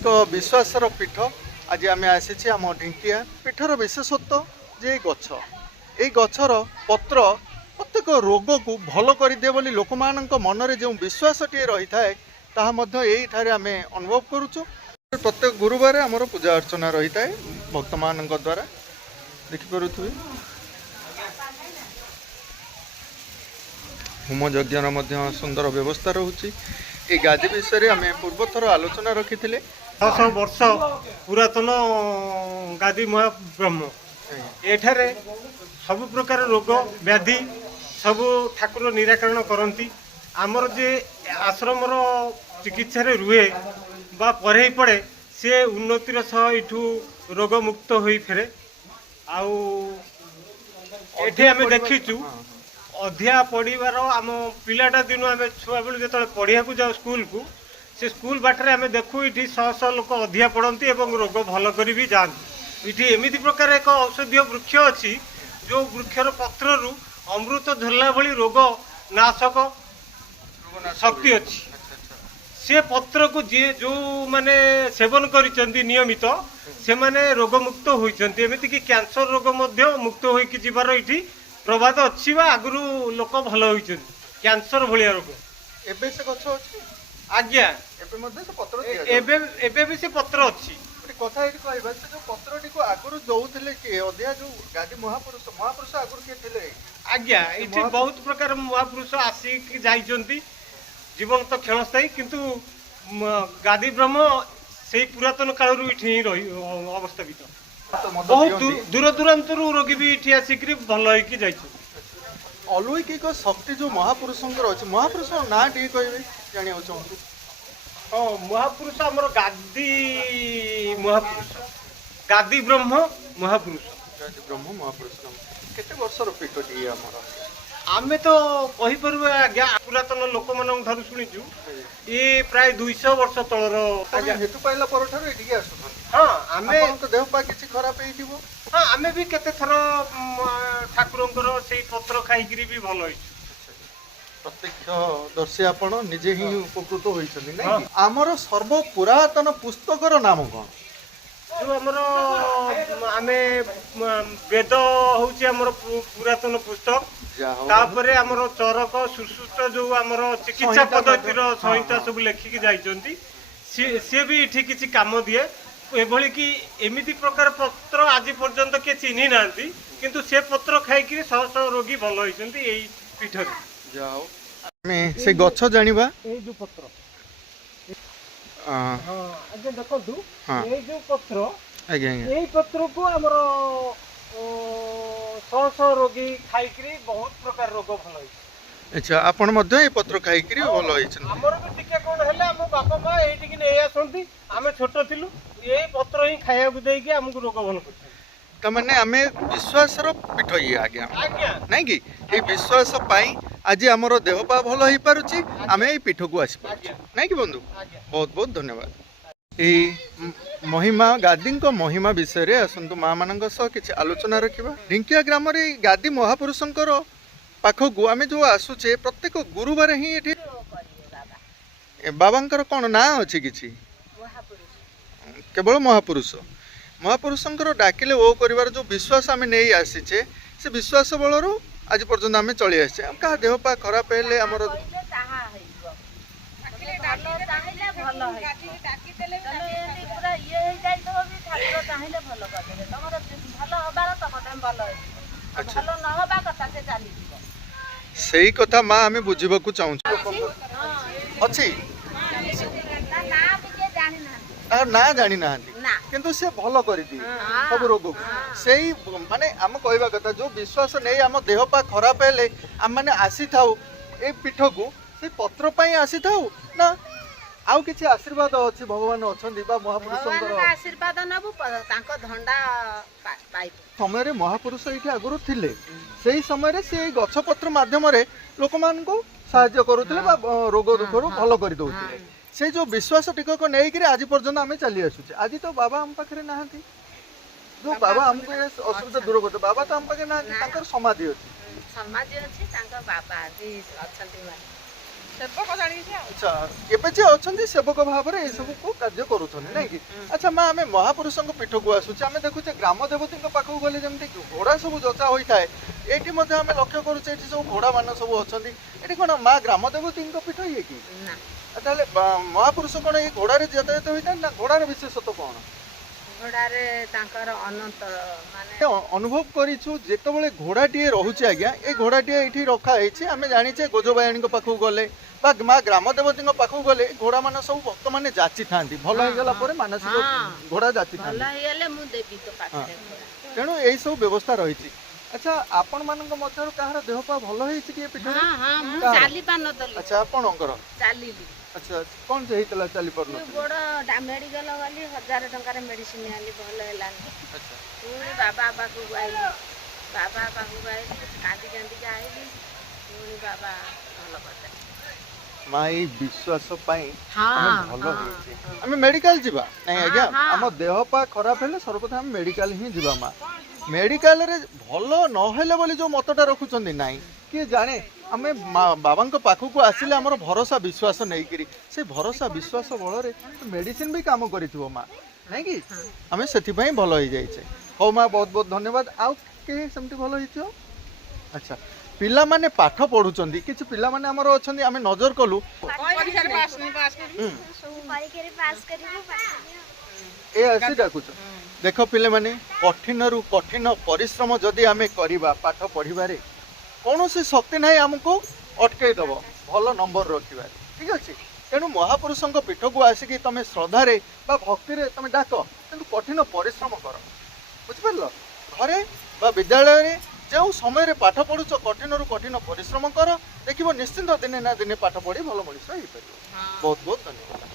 एक विश्वासर पीठ आज आम आसी आम ढिंकिया पीठर विशेषत्व जे गछ ये गछर पत्र प्रत्येक रोग को भल करदे बोली लोक मनरे जो विश्वास टी रही थाए यही आम अनुभव करुचु। प्रत्येक गुरुवार आमर पूजा अर्चना रही थाए भक्त मान द्वारा देखिपे होम यज्ञर सुंदर व्यवस्था रोचे। ये गादी विषय आम पूर्वथर आलोचना रखी 600 वर्ष पुरातन गादी महाब्रह्म एठारे सब प्रकार रोग व्याधि सब ठाकुर निराकरण करती। आमर जे आश्रम चिकित्सा रुहे बा पढ़े पड़े सी उन्नतिर सह यू रोग मुक्त हो फेरे। आठे आम देखीचु अधिया पढ़ार आम पिलाटा दिन आम छुआ बेलू जो पढ़िया जाऊ स्कूल को से स्कूल बाटरे आम देखू ये 100 लोक अधिया पढ़ती और रोग भल कर भी जाती। ये एमती प्रकार एक औषधीय वृक्ष अच्छी जो वृक्षर पत्र अमृत झरला भली रोग नाशक शक्ति अच्छी। से पत्र को जी जो माने सेवन करिसेंती नियमित से माने रोग मुक्त होइसेंती। एमिति कि कैंसर रोग मध्य मुक्त होइकि जीवार इठी प्रभात अच्छी बा आगु लोक भल होइसेंती कैंसर भलिया रोग एबे से गछ अछि आज्ञा एबे मध्ये से पत्र दिया एबे एबे भी से पत्र अच्छी। कथा ये कहबा से जो पत्रटी को आगु दउथिले के अधिया जो गादी महापुरुष आगु के थिले आज्ञा इठी बहुत प्रकार महापुरुष आसिक जाइचंती जीवन तो क्षणस्थायी किंतु गादी ब्रह्म से पुरातन काल रही अवस्थापित बहुत दूर दूरांत रोगी भी ये आसिक भल हो अलौकिक शक्ति जो महापुरुषंकर अच्छे महापुरुष ना टी कहे जाना चाहूँ। हाँ महापुरुष आमर गादी महापुरुष गादी ब्रह्म महापुरुष केते वर्षर पीठ टी आमर आमे तो कहीपर आज्ञा पुरातन लोक मान ठार शुणीचु ये प्राय 200 वर्ष तलर हेतु पाइला पर हाँ आमे देह पा किसी खराब हो हाँ आमे भी केते थर ठाकुरंकर से पत्र खाइकरी भी भल होइछु। प्रत्यक्ष दर्शी आपण निजे ही उपकृत होइछन नै हमर सर्व पुरातन पुस्तकर नाम कोन जो हमर आमे वेद होउची हमर पुरातन पुस्तक तापरे हमर चरक सुश्रुत जो हमर चिकित्सा पद्धतिर संहिता सब लेखिक जाइचंती से भी इठी किछि काम दिए एभली कि एमिति प्रकार पत्र आज पर्यंत के चिन्हि नांती किंतु से पत्र खाइकरी 100 रोगी भल होइचंती एई पीठरे जाओ मैं से गच्छ जानिबा ए जो पत्र हां आगे देखंतु ए जो पत्र आगे एई पत्र को हमर 100 रोगी खाइकरी बहुत प्रकार रोग भल होइछ। अच्छा आपण मध्ये ए पत्र खाइकरी भल होइछ हमर भी टिके कोन हेले हम बापा मां एठी कि नै आसंती आमे छोट थिलु ए पत्र ही खाया को देई कि हमको रोग भल करछ त माने आमे विश्वासर पीठ ये आज्ञा नहीं कि ए विश्वास पाई आज हमर देह पा भल होई पारुची आमे ए पीठ को आसी पारुची नहीं कि बंधु बहुत बहुत धन्यवाद। ए महिमा गादी महिमा विषय रे असंतु माँ मान किसी आलोचना रखा। ढिंकिया ग्राम रे गादी महापुरुषंकर पाखक आम जो आसुचे प्रत्येक गुरुवार ही ये बाबांकर कौन ना अच्छी किसी केवल महापुरुष महापुरुषंकर डाकिले ओ करिवार जो विश्वास आम नहीं आसीचे से विश्वास बलर आज पर्यंत आम चली आसे क्या देह पा खराब हेले आमर सही कथा माँ आम बुझा चाहूँ अच्छी ना जानी ना किंतु से भल कर सब रोग को से माने आम कहवा कथा जो विश्वास नहीं आम देह पा खराब हेले आम मैंने आसी थाउ ए पीठ को से पत्र पाई आसी थाउ ना आउ किछि आशीर्वाद अछि भगवान अछंदी बा महापुरुषंकर आशीर्वाद नबु तांको धंडा पाइबु समय रे महापुरुष इठी आगुरु थिले सेही समय रे से गछ पत्र माध्यम रे लोक मान को सहायता करूथिले बा रोग दुखरु भल करि दउथिले से जो विश्वास टिकक नहीं कि आज पर्यंत आम चली आसुचे आज तो बाबा आम पाखे ना जो बाबा हमको असुविधा दूर करते बाबा तो आम पाखे ना समाधि अच्छी समाधि अच्छी बाबा अछंती ସେବକ ଜାଣିଛି ଆଉ ଆଚ୍ଛା ଏବେ ଯେ ଅଛନ୍ତି ସେବକ ଭାବରେ ଏ ସବୁକୁ କାର୍ଯ୍ୟ କରୁଛନ୍ତି ନାଇଁ କି ଆଚ୍ଛା ମା ଆମେ ମହାପୁରୁଷଙ୍କ ପୀଠକୁ ଆସୁଛେ ଆମେ ଦେଖୁଛେ ଗ୍ରାମ ଦେବତୀଙ୍କ ପାଖକୁ ଗଲେ ଯେମିତି ଘୋଡ଼ା ସବୁ ଯୋଚା ହୋଇଥାଏ ଏଇଠି ମଧ୍ୟ ଆମେ ଲକ୍ଷ୍ୟ କରୁଛେ ଏଠି ସବୁ ଘୋଡ଼ା ମାନ ସବୁ ଅଛନ୍ତି ଏଠି କ'ଣ ମା ଗ୍ରାମ ଦେବତୀଙ୍କ ପୀଠ ଇଏ କି ନା ତାହେଲେ ମହାପୁରୁଷ କ'ଣ ଏଇ ଘୋଡ଼ାରେ ଯାତାୟାତ ହୋଇଥାଏ ନା ଘୋଡ଼ାର ବିଶେଷତ୍ୱ କ'ଣ ଘୋଡ଼ାରେ ତାଙ୍କର ଅନନ୍ତ ମାନେ ଅନୁଭବ କରିଛୁ ଯେତେବେଳେ ଘୋଡ଼ାଟିଏ ରହୁଛି ଆଜ୍ଞା ଏ ଘୋଡ଼ାଟିଏ ଏଇଠି ରଖା ହେଇଛି ଆମେ ଜାଣିଛେ ଗୋଜବାୟାଣୀଙ୍କ ପାଖକୁ ଗଲେ ବା ମା ଗ୍ରାମ ଦେବତୀଙ୍କ ପାଖକୁ ଗଲେ ଘୋଡ଼ା ମାନେ ସବୁ ଭକ୍ତମାନେ ଯାଚିଥାନ୍ତି ଭଲ ହେଇଗଲା ପରେ ମାନସିକ ଘୋଡ଼ା ଭଲ ଯାଚିଥାନ୍ତି ହେଇଗଲେ ମୁଁ ଦେବି ତୋ ପାଖରେ ତେଣୁ ଏଇ ସବୁ ବ୍ୟବସ୍ଥା ରହିଛି ଆଚ୍ଛା ଆପଣମାନଙ୍କ ମଧ୍ୟରୁ କାହାର ଦେହ ପା ଭଲ ହେଇଛି କି ଏ ପୀଠରେ ହଁ ହଁ ମୁଁ କାହାର? ଚାଲି ପାରୁନଥିଲି ଆଚ୍ଛା ଆପଣଙ୍କର ଚାଲିଲି ଆଚ୍ଛା କ'ଣ ଯେ ହେଇଥିଲା ଚାଲି ପାରୁନଥିଲେ ଗୋଡ଼ ମେଡ଼ିକାଲ ଗଲି 1000 ଟଙ୍କାରେ ମେଡ଼ିସିନ ଆଣିଲି ଭଲ ହେଲାନି ଆଚ୍ଛା ପୁଣି ବାବା ପାଖକୁ ଆଇଲି ବାବା ପାଖକୁ ଆଇଲି କାନ୍ଦି କାନ୍ଦିକି ଆଇଲି ପୁଣି ବାବା ଭଲ କରିଦେଲେ ମା ଏଇ ବିଶ୍ୱାସ ପାଇଁ ହଁ ଆମେ ଭଲ ହେଇଛି ଆମେ ମେଡିକାଲ ଯିବା ନାଇଁ ଆଜ୍ଞା ହଁ। ଆମ ଦେହ ପା ଖରାପ ହେଲେ ସର୍ବପ୍ରଥମେ ଆମେ ମେଡିକାଲ ହିଁ ଯିବା ମା ମେଡିକାଲରେ ଭଲ ନହେଲେ ବୋଲି ଯୋଉ ମତଟା ରଖୁଛନ୍ତି ନାଇଁ କିଏ ଜାଣେ ଆମେ ବାବାଙ୍କ ପାଖକୁ ଆସିଲେ ଆମର ଭରସା ବିଶ୍ୱାସ ନେଇକିରି ସେ ଭରସା ବିଶ୍ୱାସ ବଳରେ ମେଡିସିନ ବି କାମ କରିଥିବ ମା ନାଇଁ କି ଆମେ ସେଥିପାଇଁ ଭଲ ହେଇଯାଇଛେ ହଉ ମା ବହୁତ ବହୁତ ଧନ୍ୟବାଦ ଆଉ କେହି ସେମିତି ଭଲ ହେଇଥିବ ଆଚ୍ଛା ପିଲାମାନେ ପାଠ ପଢୁଛନ୍ତି କିଛି ପିଲାମାନେ ଆମର ଅଛନ୍ତି ଆମେ ନଜର କଲୁ ପରୀକ୍ଷାରେ ପାସ୍ ହୁଁ, ପରୀକ୍ଷାରେ ପାସ୍ କରିବୁ ପାଠ ପଢ଼ିବ। ଏ ଆସି ଡାକୁଛ ଦେଖ ପିଲାମାନେ କଠିନରୁ କଠିନ ପରିଶ୍ରମ ଯଦି ଆମେ କରିବା ପାଠ ପଢିବାରେ କୌଣସି ଶକ୍ତି ନାହିଁ ଆମକୁ ଅଟକେଇ ଦେବ ଭଲ ନମ୍ବର ରଖିବାରେ ଠିକ ଅଛି ତେଣୁ ମହାପୁରୁଷଙ୍କ ପୀଠକୁ ଆସିକି ତମେ ଶ୍ରଦ୍ଧାରେ ବା ଭକ୍ତିରେ ତମେ ଡାକ କିନ୍ତୁ କଠିନ ପରିଶ୍ରମ କର ବୁଝିପାରିଲ ଘରେ ବା ବିଦ୍ୟାଳୟରେ ଯେଉଁ ସମୟରେ ପାଠ ପଢୁଛ କଠିନରୁ କଠିନ ପରିଶ୍ରମ କର ଦେଖିବ ନିଶ୍ଚିନ୍ତ ଦିନେ ନା ଦିନେ ପାଠ ପଢି ଭଲ ମଣିଷ ହେଇପାରିବ ବହୁତ ବହୁତ ଧନ୍ୟବାଦ